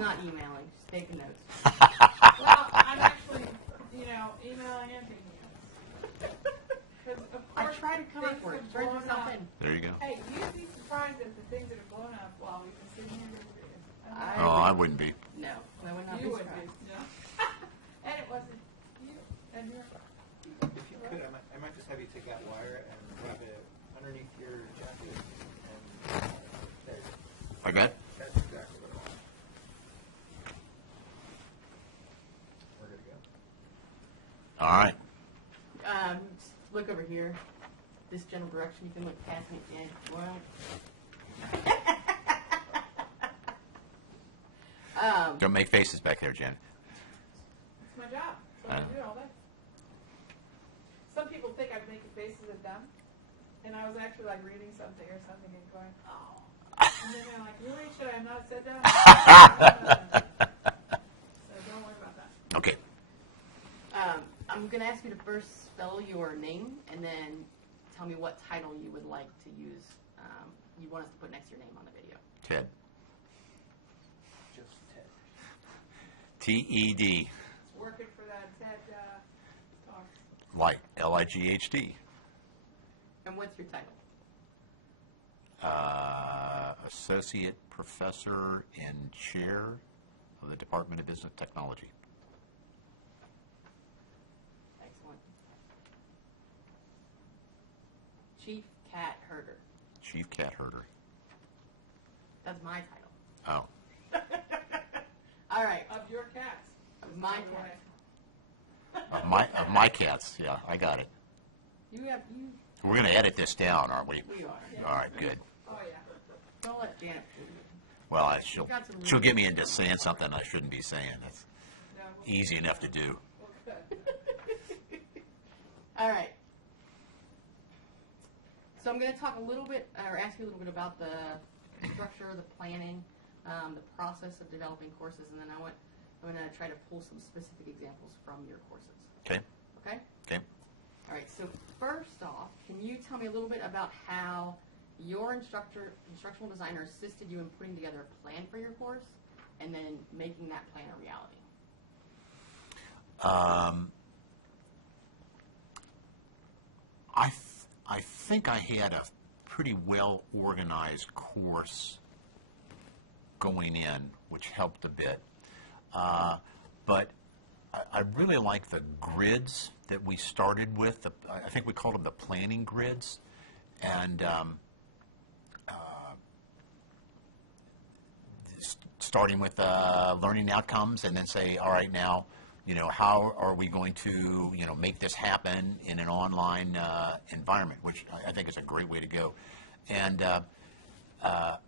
not emailing, just taking notes. Well, I'm actually, emailing and taking notes. 'Cause of I course try to cover things for it. have Turn blown yourself up. in. There you go. Hey, you'd be surprised at the things that have blown up while we've been sitting here doing Oh, I wouldn't be. No, I would not You be would be, surprised. no. And it wasn't you, and you're. If you could, I might just have you take that wire and rub it underneath your jacket. And there you go. Like that? That's exactly what I want. We're good to go. All right. Just look over here. This general direction. You can look past me again if you want. Don't make faces back there, Jen. It's my job. So I do all that. Some people think I'm making faces at them, and I was actually like reading something or something and going, oh. And then they're like, really? Should I have not said that? So don't worry about that. Okay. I'm going to ask you to first spell your name and then tell me what title you would like to use. You want us to put next to your name on the video. Ted. Just Ted. T-E-D. It's working for that TED talk. Light. L-I-G-H-D. And what's your title? Associate Professor and Chair of the Department of Business Technology. Excellent. Chief Cat Herder. Chief Cat Herder. That's my title. Oh. All right. Of your cats. My By the cat. way. Of my cats. Yeah, I got it. You. We're going to edit this down, aren't we? We are. All right, good. Oh, yeah. Don't let Janet do it. Well, she'll get me into saying something I shouldn't be saying. That's No, easy enough to do. well, good. All right. So I'm going to talk a little bit, or ask you a little bit about the structure, the planning, the process of developing courses, and then I'm going to try to pull some specific examples from your courses. Okay? Okay? Okay. All right. So first off, can you tell me a little bit about how your instructional designer assisted you in putting together a plan for your course, and then making that plan a reality? I think I had a pretty well organized course going in, which helped a bit. But I really like the grids that we started with. I think we called them the planning grids. And starting with learning outcomes, and then say, all right, now, how are we going to, make this happen in an online environment, which I think is a great way to go. And I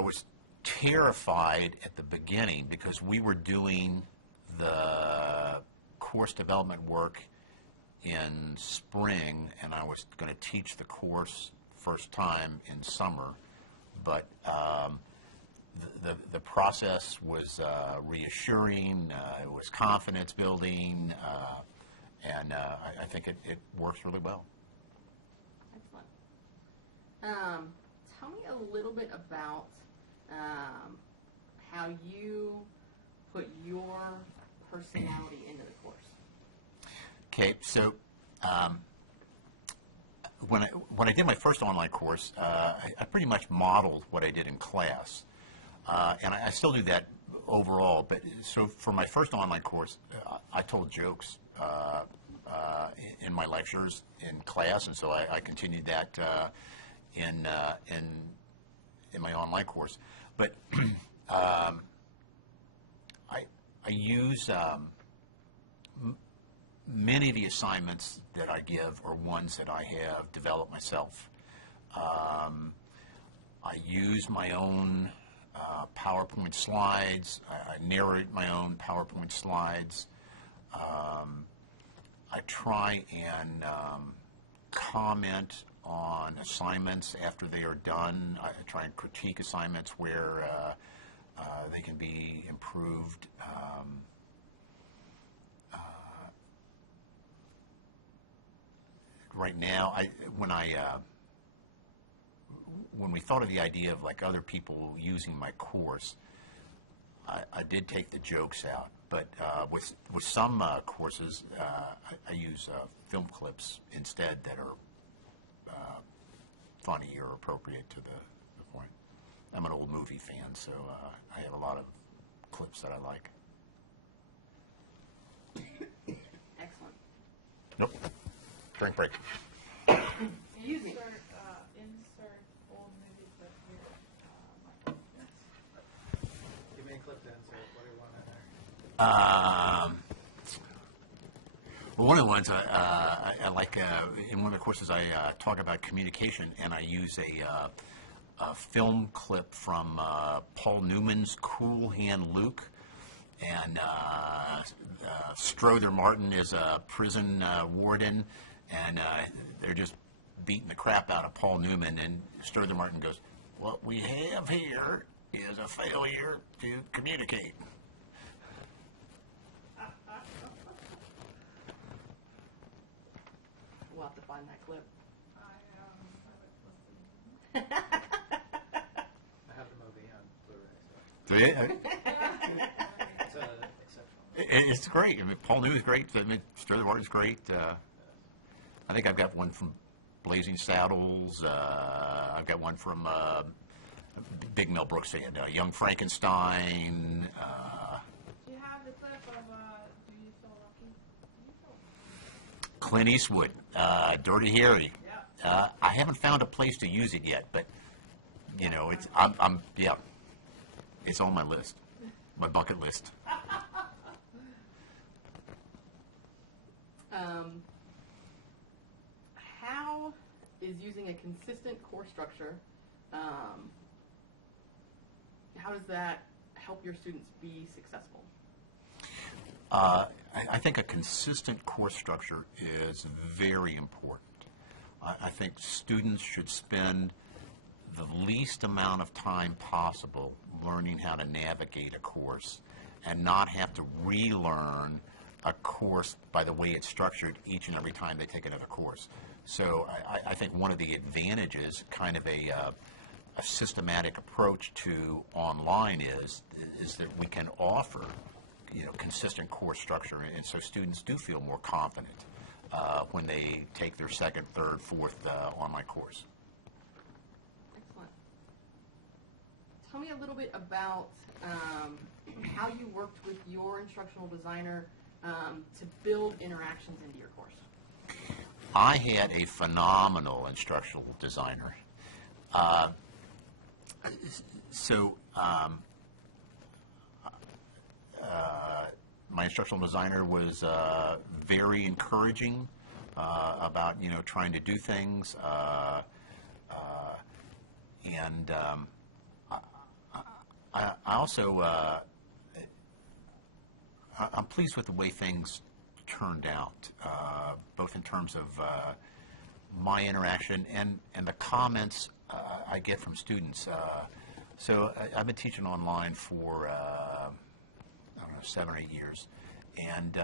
was terrified at the beginning because we were doing the course development work in spring, and I was going to teach the course first time in summer. But the process was reassuring, it was confidence building, and I think it works really well. Excellent. Tell me a little bit about how you put your personality into the course. Okay, so when I did my first online course, I pretty much modeled what I did in class. And I still do that overall, but so for my first online course, I told jokes in my lectures in class, and so I continued that in my online course. But I use many of the assignments that I give are ones that I have developed myself. I use my own PowerPoint slides. I narrate my own PowerPoint slides. I try and comment on assignments after they are done. I try and critique assignments where they can be improved. Right now, when we thought of the idea of like other people using my course, I did take the jokes out, but with some courses, I use film clips instead that are funny or appropriate to the point. I'm an old movie fan, so I have a lot of clips that I like. Excellent. Nope. Drink break. Excuse me. Insert old movie clip here. Give me a clip to insert. What do you want in there? Well, one of the ones I like, in one of the courses I talk about communication, and I use a film clip from Paul Newman's Cool Hand Luke. And Strother Martin is a prison warden, and they're just beating the crap out of Paul Newman. And Strother Martin goes, "What we have here is a failure to communicate." We'll have to find that clip. I have the movie on Blu-ray, so So, yeah, it's exceptional. it's great. I mean, Paul Newman's great. I mean, Strother Martin's great. I think I've got one from Blazing Saddles. I've got one from Big Mel Brooks and Young Frankenstein. Do you have the clip of Do You Feel Lucky? Do you feel Clint Eastwood, Dirty Harry. Yeah. I haven't found a place to use it yet, but you know, it's yeah, it's on my list, my bucket list. How is using a consistent course structure, how does that help your students be successful? I think a consistent course structure is very important. I think students should spend the least amount of time possible learning how to navigate a course and not have to relearn a course by the way it's structured each and every time they take another course. So I think one of the advantages, kind of a systematic approach to online is that we can offer, you know, consistent course structure, and so students do feel more confident when they take their second, third, fourth online course. Excellent. Tell me a little bit about how you worked with your instructional designer to build interactions into your course. I had a phenomenal instructional designer. My instructional designer was very encouraging about, you know, trying to do things, and I also I'm pleased with the way things turned out, both in terms of my interaction and the comments I get from students. I've been teaching online for I don't know, 7 or 8 years, and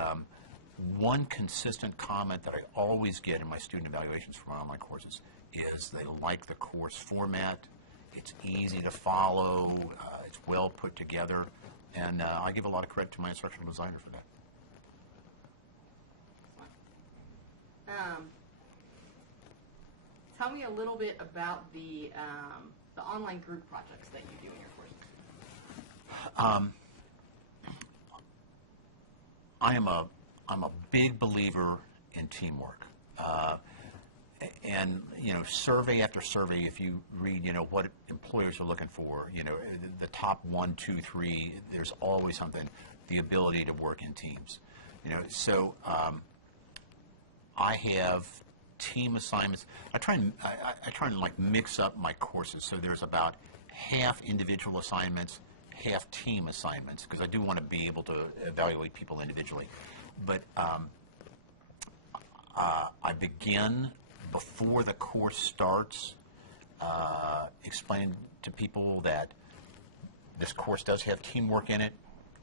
one consistent comment that I always get in my student evaluations for my online courses is they like the course format. It's easy to follow. It's well put together, and I give a lot of credit to my instructional designer for that. Tell me a little bit about the online group projects that you do in your courses. I'm a big believer in teamwork, and you know, survey after survey, if you read, you know, what employers are looking for, you know, the top 1, 2, 3, there's always something, the ability to work in teams, you know. So I have team assignments. I try and like mix up my courses, so there's about half individual assignments, half team assignments, because I do want to be able to evaluate people individually. But I begin before the course starts, explain to people that this course does have teamwork in it.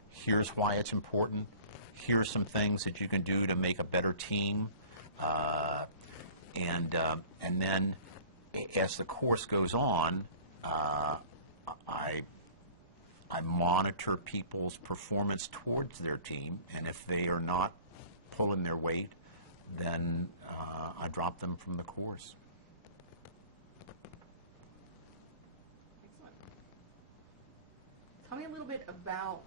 Here's why it's important. Here's some things that you can do to make a better team. And then as the course goes on, I I monitor people's performance towards their team, and if they are not pulling their weight, then I drop them from the course. Excellent. Tell me a little bit about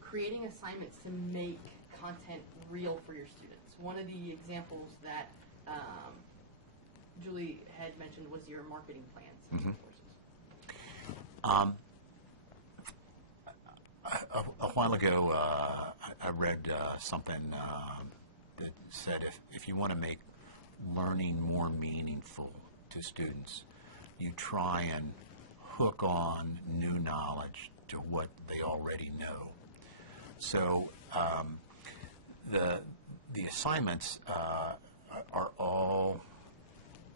creating assignments to make content real for your students. One of the examples that Julie had mentioned was your marketing plans and courses. A while ago, I read something that said if you want to make learning more meaningful to students, you try and hook on new knowledge to what they already know. So the assignments are all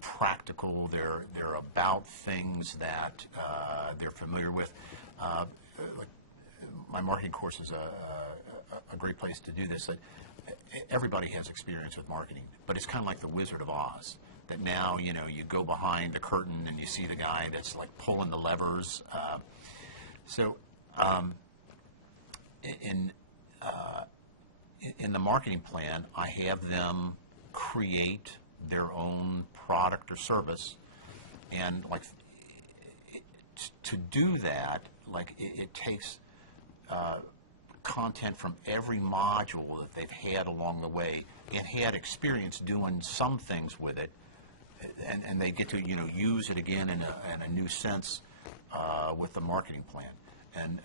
practical. They're about things that they're familiar with. Like my marketing course is a great place to do this. Everybody has experience with marketing, but it's kind of like the Wizard of Oz. That now, you go behind the curtain and you see the guy that's like pulling the levers. In the marketing plan, I have them create their own product or service, and to do that, it takes content from every module that they've had along the way and had experience doing some things with it, and they get to use it again in a new sense with the marketing plan. And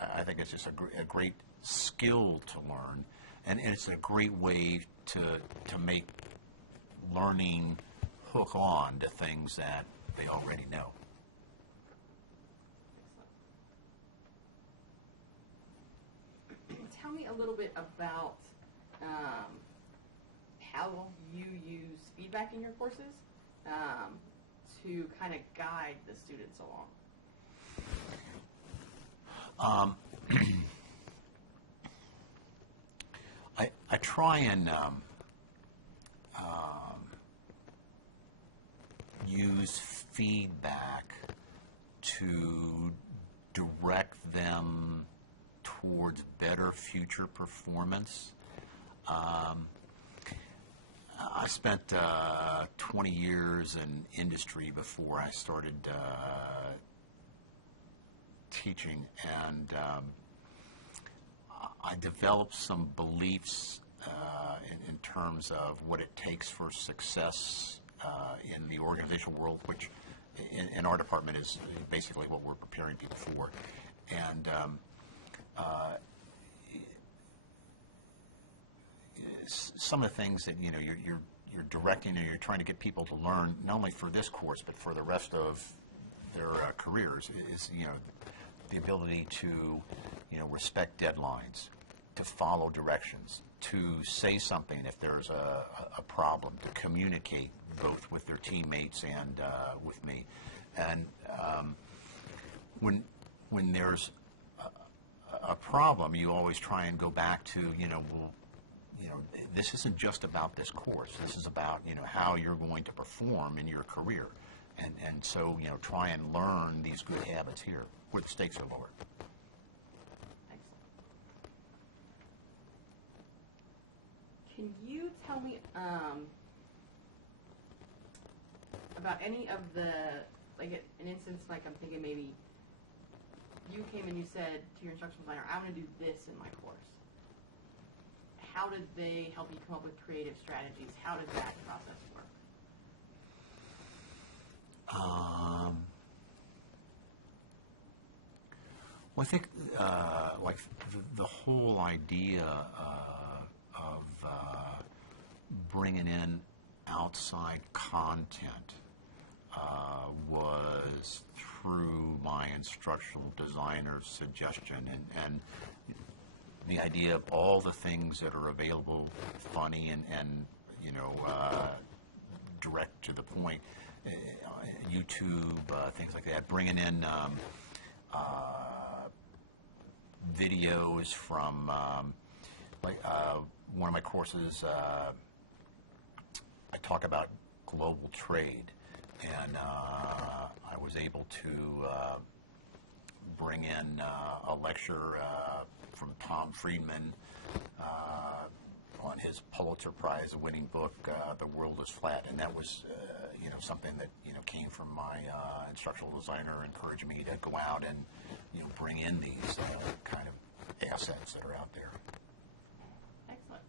I think it's just a great skill to learn, and it's a great way to make learning hook on to things that they already know. Tell me a little bit about how you use feedback in your courses to kind of guide the students along. I try and use feedback to direct them towards better future performance. I spent 20 years in industry before I started teaching, and I developed some beliefs in terms of what it takes for success in the organizational world, which in our department is basically what we're preparing people for. And some of the things that you're directing, or you're trying to get people to learn, not only for this course but for the rest of their careers, is the ability to respect deadlines, to follow directions, to say something if there's a problem, to communicate both with their teammates and with me. And when there's a problem, you always try and go back to this isn't just about this course. This is about how you're going to perform in your career, and so try and learn these good habits here where the stakes are lower. Excellent. Can you tell me about any of the, an instance, I'm thinking maybe you came and you said to your instructional designer, I want to do this in my course. How did they help you come up with creative strategies? How did that process work? Well, I think the whole idea of bringing in outside content was through my instructional designer's suggestion, and the idea of all the things that are available, funny and direct to the point, YouTube, things like that, bringing in videos from one of my courses. I talk about global trade, and I was able to bring in a lecture from Tom Friedman on his Pulitzer Prize winning book, The World is Flat, and that was something that came from my instructional designer, encouraged me to go out and bring in these kind of assets that are out there. Excellent.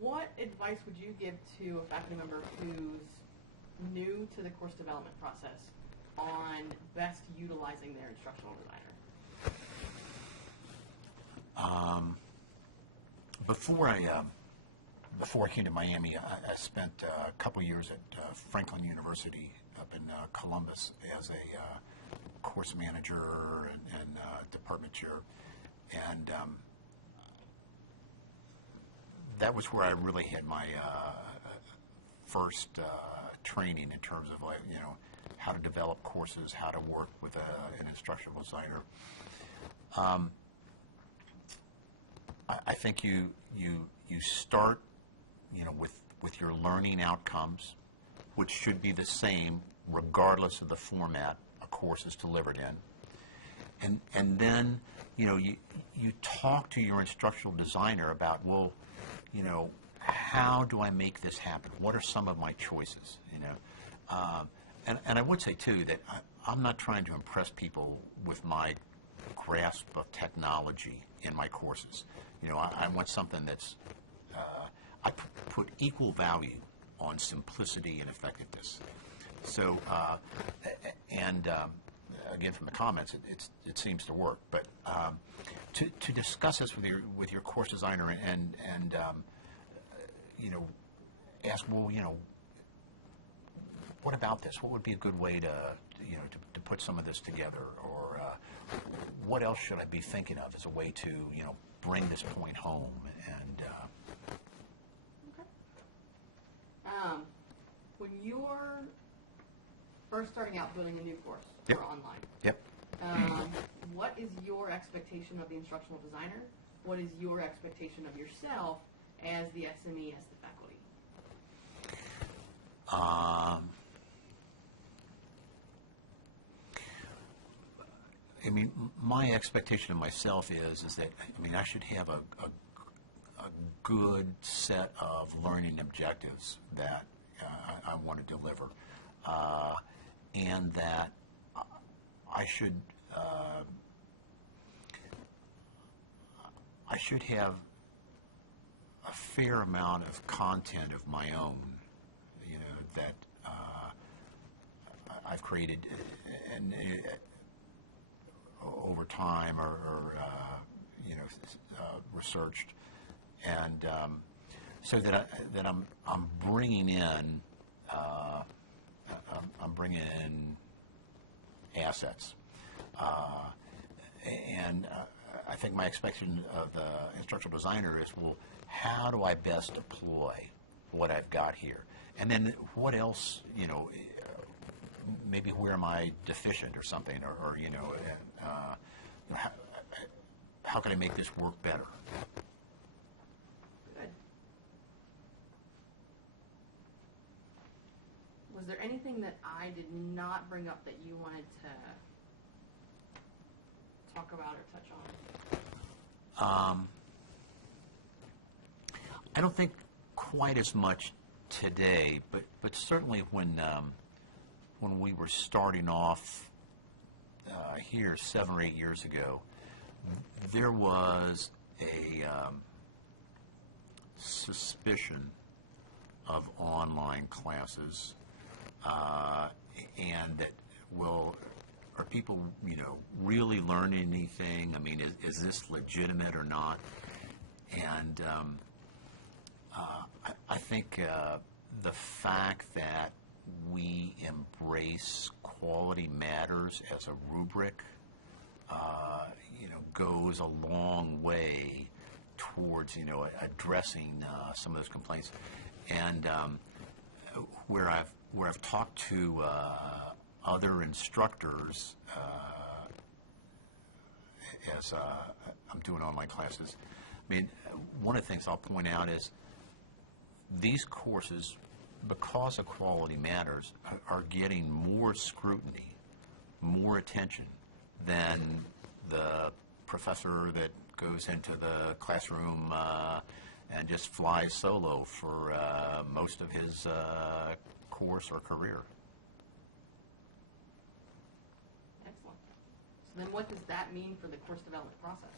What advice would you give to a faculty member who's new to the course development process on best utilizing their instructional designer? Before I came to Miami, I spent a couple years at Franklin University up in Columbus as a course manager and department chair, and that was where I really had my first training in terms of how to develop courses, how to work with an instructional designer. I think you start with your learning outcomes, which should be the same regardless of the format a course is delivered in, and then you talk to your instructional designer about, well, how do I make this happen? What are some of my choices? And I would say too that I'm not trying to impress people with my grasp of technology in my courses. I want something that's I put equal value on simplicity and effectiveness. So, again, from the comments, it seems to work. But to discuss this with your course designer and ask, well, what about this? What would be a good way to put some of this together, or what else should I be thinking of as a way to bring this point home? And okay. When you're first starting out building a new course Yep. for online, yep. what is your expectation of the instructional designer? What is your expectation of yourself as the SME, as the faculty? I mean, my expectation of myself is that I should have a good set of learning objectives that I want to deliver, and that I should have a fair amount of content of my own, that I've created and over time or researched, and so that I'm bringing in assets, and I think my expectation of the instructional designer is, well, how do I best deploy what I've got here, and then what else, maybe where am I deficient or something, or how can I make this work better? Good. Was there anything that I did not bring up that you wanted to talk about or touch on? I don't think quite as much today, but certainly when we were starting off here 7 or 8 years ago, there was a suspicion of online classes, and that, well, are people really learning anything? I mean, is this legitimate or not? And I think the fact that we embrace quality matters as a rubric, goes a long way towards addressing some of those complaints. And where I've talked to other instructors as I'm doing online classes, I mean, one of the things I'll point out is these courses because of quality matters, are getting more scrutiny, more attention than the professor that goes into the classroom and just flies solo for most of his course or career. Excellent. So then what does that mean for the course development process?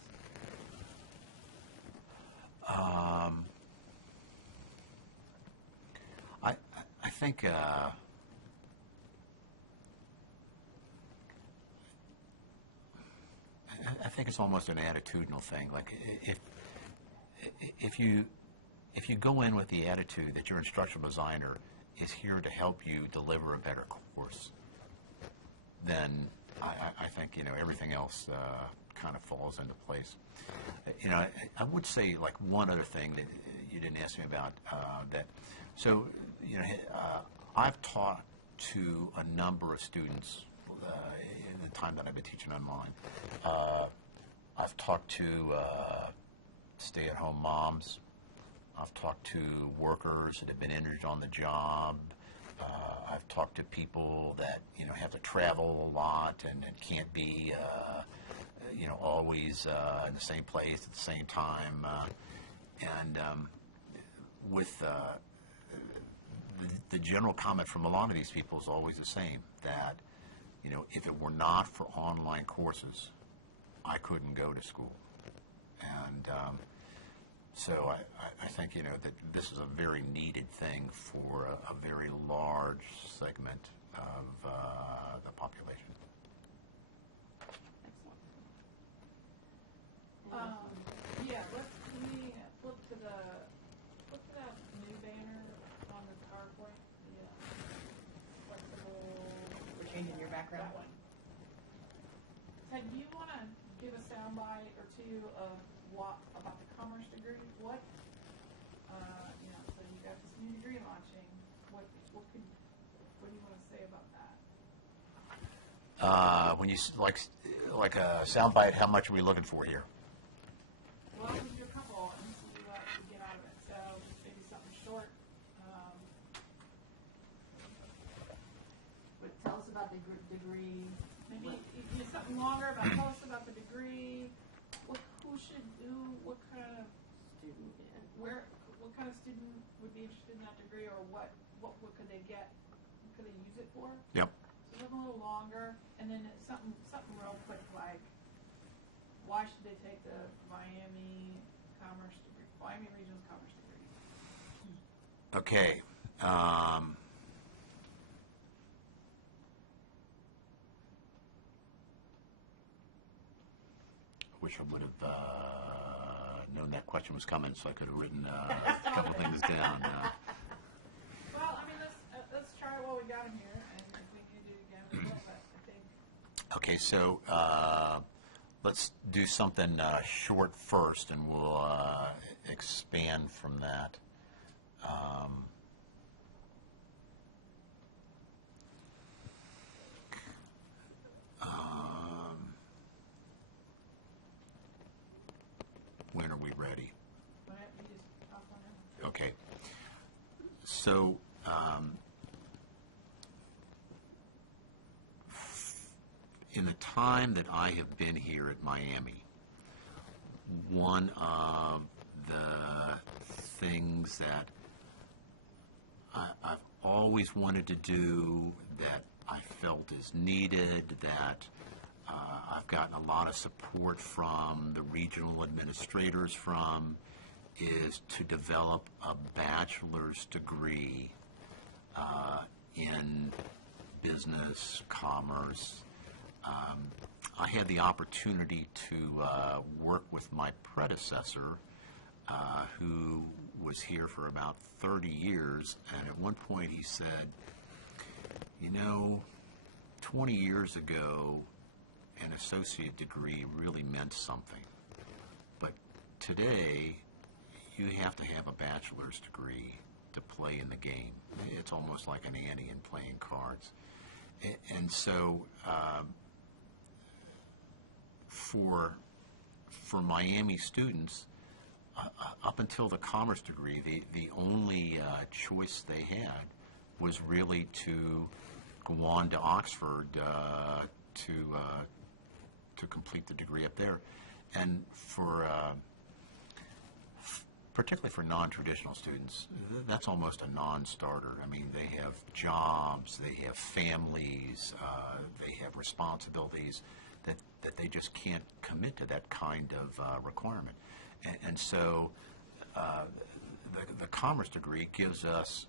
I think I think it's almost an attitudinal thing. Like if you go in with the attitude that your instructional designer is here to help you deliver a better course, then I think everything else kind of falls into place. I would say like one other thing that you didn't ask me about that. So I've taught to a number of students in the time that I've been teaching online. I've talked to stay-at-home moms. I've talked to workers that have been injured on the job. I've talked to people that have to travel a lot and can't be always in the same place at the same time. With the general comment from a lot of these people is always the same, that if it were not for online courses, I couldn't go to school. And so I think that this is a very needed thing for a very large segment of the population. Excellent. Yeah, can we flip to that new banner on the PowerPoint? The flexible. We're changing your background. That one. Ted, do you want to give a soundbite or two of what about the commerce degree? What, so you got this new degree launching. What do you want to say about that? When you like a soundbite, how much are we looking for here? Well, we can do a couple and see what we get out of it. So maybe something short. But tell us about the degree. Maybe something longer about tell us about the degree. Who should do what kind of Student. what kind of student would be interested in that degree, or what could they get? What could they use it for? Yep. So something a little longer, and then something real quick like why should they take the Miami Regional's Commerce degree? Okay. Wish I would have known that question was coming, so I could have written a couple things down. Well, let's try it while we got him here, and if we can do it again, we will. But I think. Okay, so let's do something short first, and we'll expand from that. When are we ready? Whatever, you just pop on in. Okay. So, in the time that I have been here at Miami, one of the things that I've always wanted to do, that I felt is needed, that I've gotten a lot of support from the regional administrators from, is to develop a bachelor's degree in business, commerce. I had the opportunity to work with my predecessor, who was here for about 30 years, and at one point he said, 20 years ago, an associate degree really meant something. But today, you have to have a bachelor's degree to play in the game. It's almost like an ante in playing cards. And so, for Miami students, up until the commerce degree, the only choice they had was really to go on to Oxford to complete the degree up there. And for particularly for non-traditional students, that's almost a non-starter. I mean, they have jobs, they have families, they have responsibilities that they just can't commit to that kind of requirement. And so the commerce degree gives us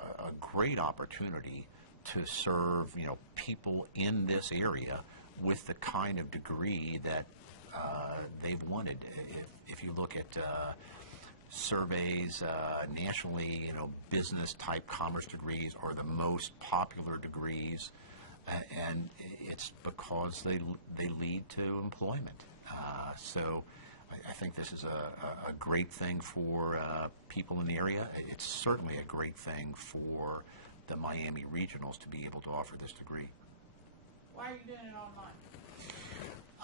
a great opportunity to serve, people in this area with the kind of degree that they've wanted. If you look at surveys nationally, business type commerce degrees are the most popular degrees, and it's because they lead to employment. So I think this is a great thing for people in the area. It's certainly a great thing for the Miami regionals to be able to offer this degree. Why are you doing it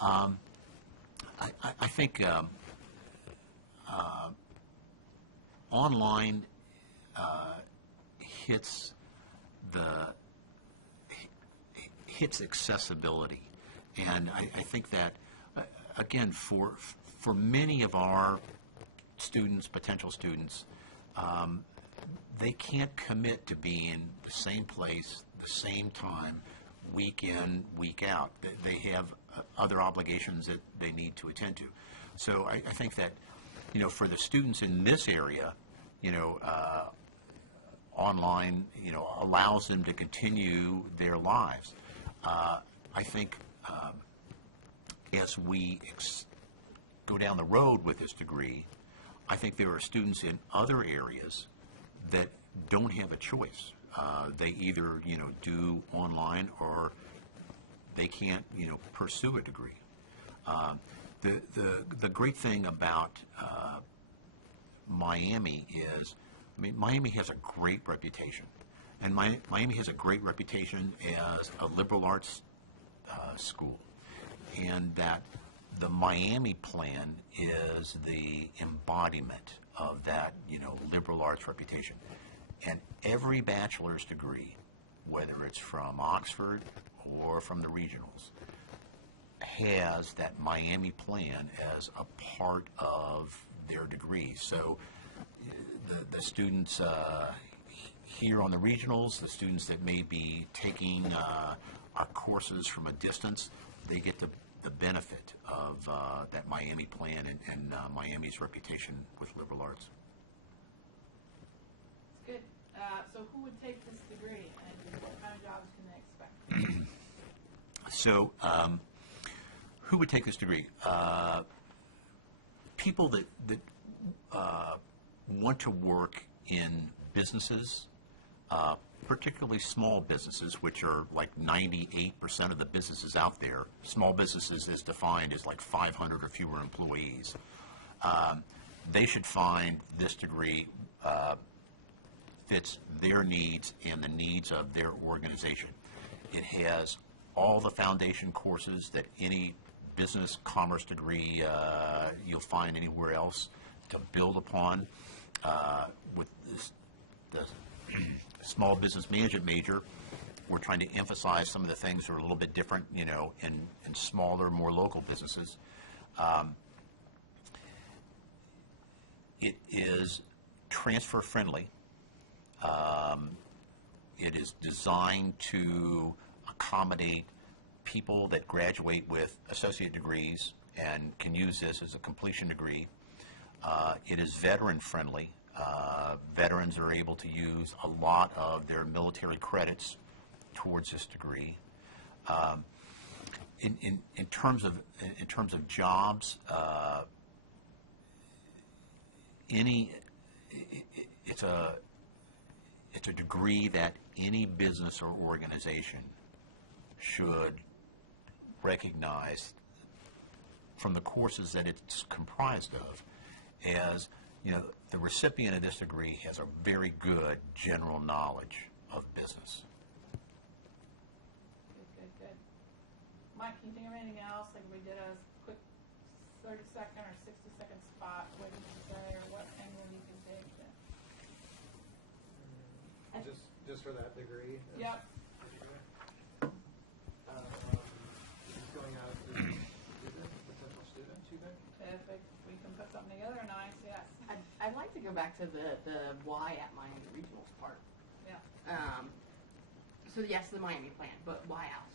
online? I think online hits accessibility, and I think that again for many of our students, potential students, they can't commit to be in the same place, the same time, week in, week out. They have other obligations that they need to attend to. So I think that, for the students in this area, online, allows them to continue their lives. I think as we go down the road with this degree, I think there are students in other areas that don't have a choice. They either, do online or they can't, pursue a degree. The great thing about Miami is, Miami has a great reputation. And Miami has a great reputation as a liberal arts school. And that the Miami plan is the embodiment of that, liberal arts reputation. And every bachelor's degree, whether it's from Oxford or from the regionals, has that Miami plan as a part of their degree. So the students here on the regionals, the students that may be taking our courses from a distance, they get the benefit of that Miami plan and Miami's reputation with liberal arts. Good. So who would take this degree, and what kind of jobs can they expect? So, who would take this degree? People that want to work in businesses, particularly small businesses, which are like 98% of the businesses out there. Small businesses is defined as like 500 or fewer employees. They should find this degree fits their needs and the needs of their organization. It has all the foundation courses that any business commerce degree you'll find anywhere else to build upon. With the small business management major, we're trying to emphasize some of the things that are a little bit different, in smaller, more local businesses. It is transfer friendly. It is designed to accommodate people that graduate with associate degrees and can use this as a completion degree. It is veteran friendly. Veterans are able to use a lot of their military credits towards this degree. In terms of jobs, it's a degree that any business or organization should recognize from the courses that it's comprised of as, the recipient of this degree has a very good general knowledge of business. Good. Mike, can you think of anything else? Like we did a quick 30-second or 60-second spot, what did you say, or what angle you can take? Just for that degree? Yep. Just going out to potential students, you think? If we can put something together, nice, yes. I'd like to go back to the why at Miami Regionals part. Yeah. So yes, the Miami plan, but why else?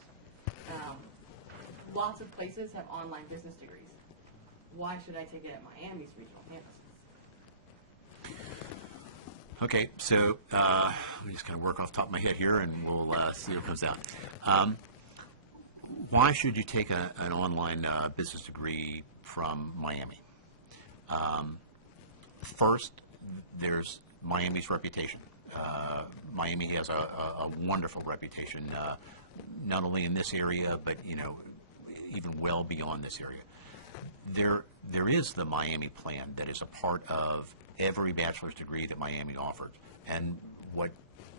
Lots of places have online business degrees. Why should I take it at Miami's regional campuses? Okay, so I'm just going to work off the top of my head here, and we'll see what comes out. Why should you take an online business degree from Miami? First, there's Miami's reputation. Miami has a wonderful reputation, not only in this area, but even well beyond this area. There is the Miami plan that is a part of every bachelor's degree that Miami offers, and what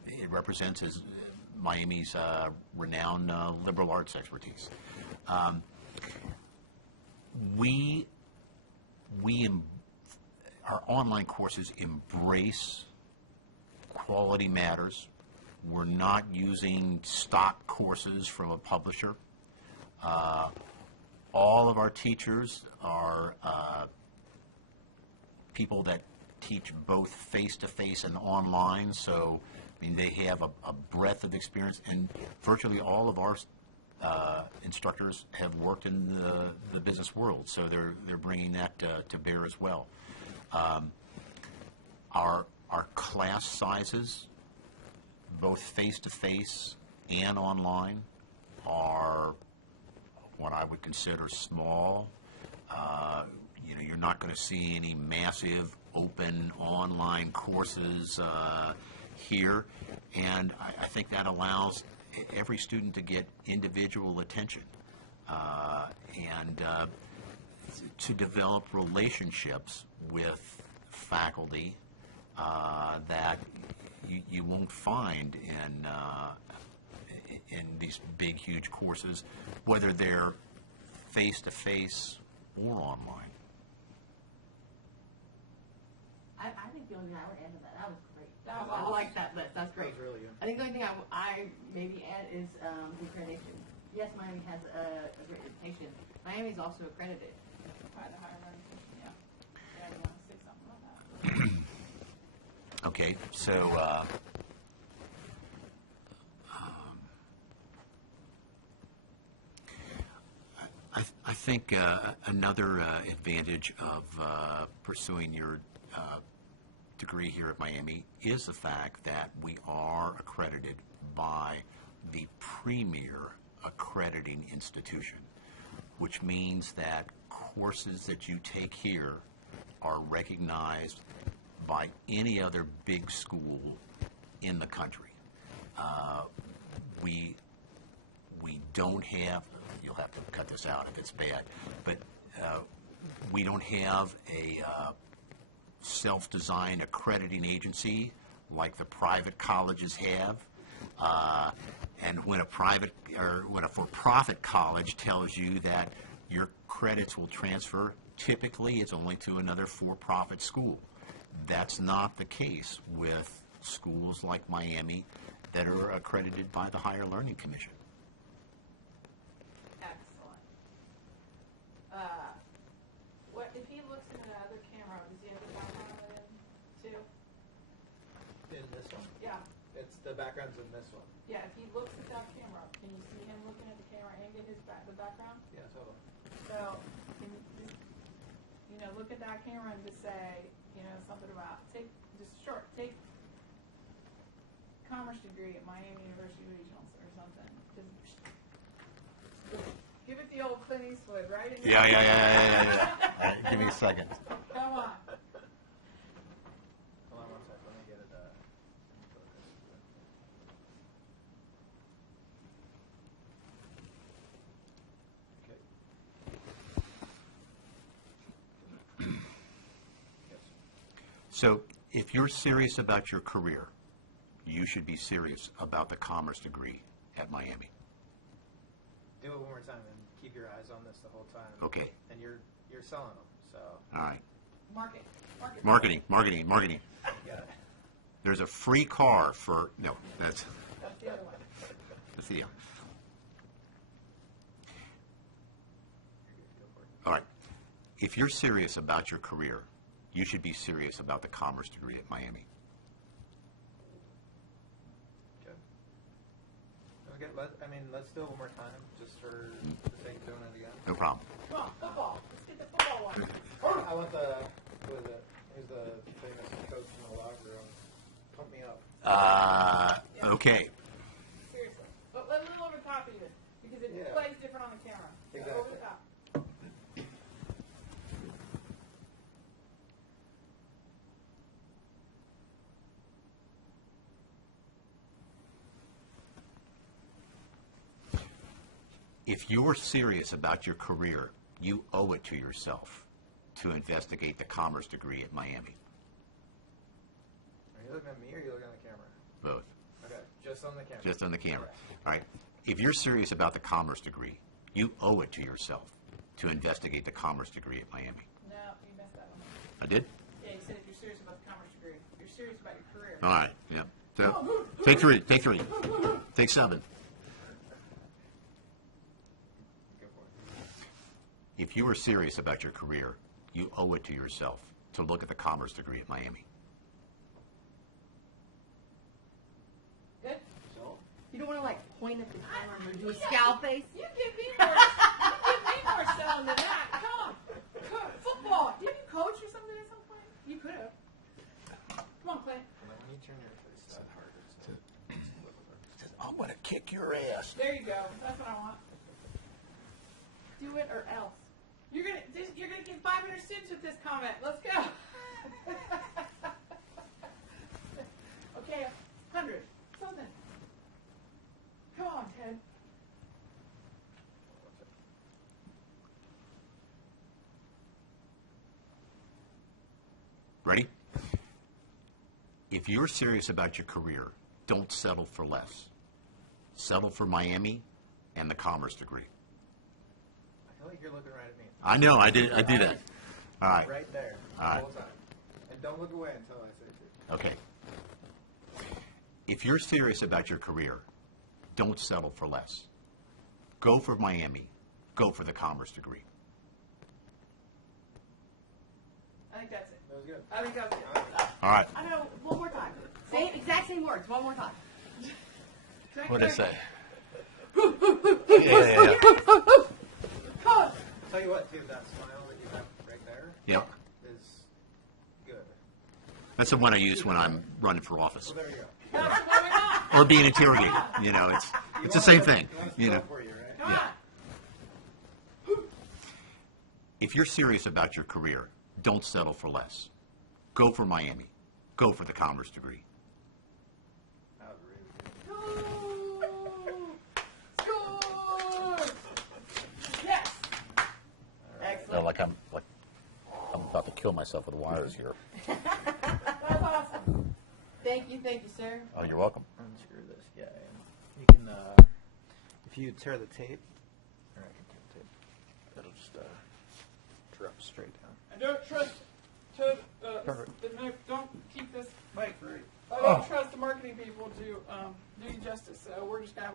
it represents is Miami's renowned liberal arts expertise. Our online courses embrace quality matters. We're not using stock courses from a publisher. All of our teachers are people that teach both face-to-face and online, so they have a breadth of experience, and virtually all of our instructors have worked in the business world, so they're bringing that to bear as well. Our class sizes, both face-to-face and online, are what I would consider small. You're not going to see any massive open online courses here, and I think that allows every student to get individual attention and to develop relationships with faculty that you won't find in these big, huge courses, whether they're face-to-face or online. I think the only thing I would add to that was great. That was I awesome. like that list. That's great. That was really good. I think the only thing I maybe add is the accreditation. Yes, Miami has a great reputation. Miami is also accredited. By the higher learning, yeah. Yeah, you want to say something about that? Okay, so I think another advantage of pursuing your degree here at Miami is the fact that we are accredited by the premier accrediting institution, which means that courses that you take here are recognized by any other big school in the country. We don't have, you'll have to cut this out if it's bad, but we don't have a self-designed accrediting agency like the private colleges have. And when a for-profit college tells you that your credits will transfer, typically it's only to another for-profit school. That's not the case with schools like Miami that are accredited by the Higher Learning Commission. Excellent. What if he looks in the other camera? Does he have the background of it too? In this one? Yeah, It's the background's in this one. yeah. If he looks at that camera, can you see him looking at the camera and get the background? Yeah, totally. So, can you look at that camera and just say, something about take commerce degree at Miami University Regionals or something. Just give it the old Clint Eastwood, right? In Yeah. All right, give me a second. Come on. Hold on one sec. Let me get it. Okay. Yes. So if you're serious about your career, you should be serious about the commerce degree at Miami. Do it one more time and keep your eyes on this the whole time. Okay. And you're you're selling them. So All right. Marketing. yeah. There's a free car for, no, that's the other one. the, all right. If you're serious about your career, you should be serious about the commerce degree at Miami. Good. Okay, let's do it one more time, just for the sake of doing it again. No problem. Come on, football. Let's get the football one. I want who's the famous coach in the locker room? Pump me up. Okay. Seriously. But let a little over the top even, because it Yeah. plays different on the camera. So Exactly. over the top. If you're serious about your career, you owe it to yourself to investigate the commerce degree at Miami. Are you looking at me or are you looking at the camera? Both. Okay, just on the camera. Just on the camera. All right. If you're serious about the commerce degree, you owe it to yourself to investigate the commerce degree at Miami. No, you messed that one up. I did? Yeah, you said if you're serious about the commerce degree. You're serious about your career. All right. Yeah. So, take three. Take 7. Go for it. If you are serious about your career, you owe it to yourself to look at the commerce degree at Miami. Good? So, You don't want to like point at the camera and do a scowl face. You give me more selling than that. Come on. Football. Didn't you coach or something at some point? You could have. Come on, Clint. when you turn your face that hard, I'm going to kick your ass. There you go. That's what I want. Do it or else. You're gonna get 500 students with this comment. Let's go. Okay, 100. Something. Come on, Ted. Ready? If you're serious about your career, don't settle for less. Settle for Miami and the commerce degree. I feel like you're looking right at me. I know, I do that. All right. Right there. All right. The whole time. And don't look away until I say to. Okay. If you're serious about your career, don't settle for less. Go for Miami. Go for the commerce degree. I think that's it. That was good. I think that's it. All right. I don't know. One more time. Exact same words. One more time. What did I say? Coach. Tell you what, too, that smile that you have right there Yep. is good. That's the one I use when I'm running for office Well, there you go. That's what we want. or being interrogated. You know, it's the same thing. You You know. want for you, right? Come on. If you're serious about your career, don't settle for less. Go for Miami. Go for the commerce degree. That was really good. Score! Yes. Excellent. Like I'm about to kill myself with wires here. That's awesome. Thank you, sir. Oh, you're welcome. Unscrew this guy. You can, if you tear the tape, or I can tear the tape, it'll just drop straight down. And don't trust to Perfect. don't keep this. Mike, right? I don't trust the marketing people to do you justice. So we're just gonna.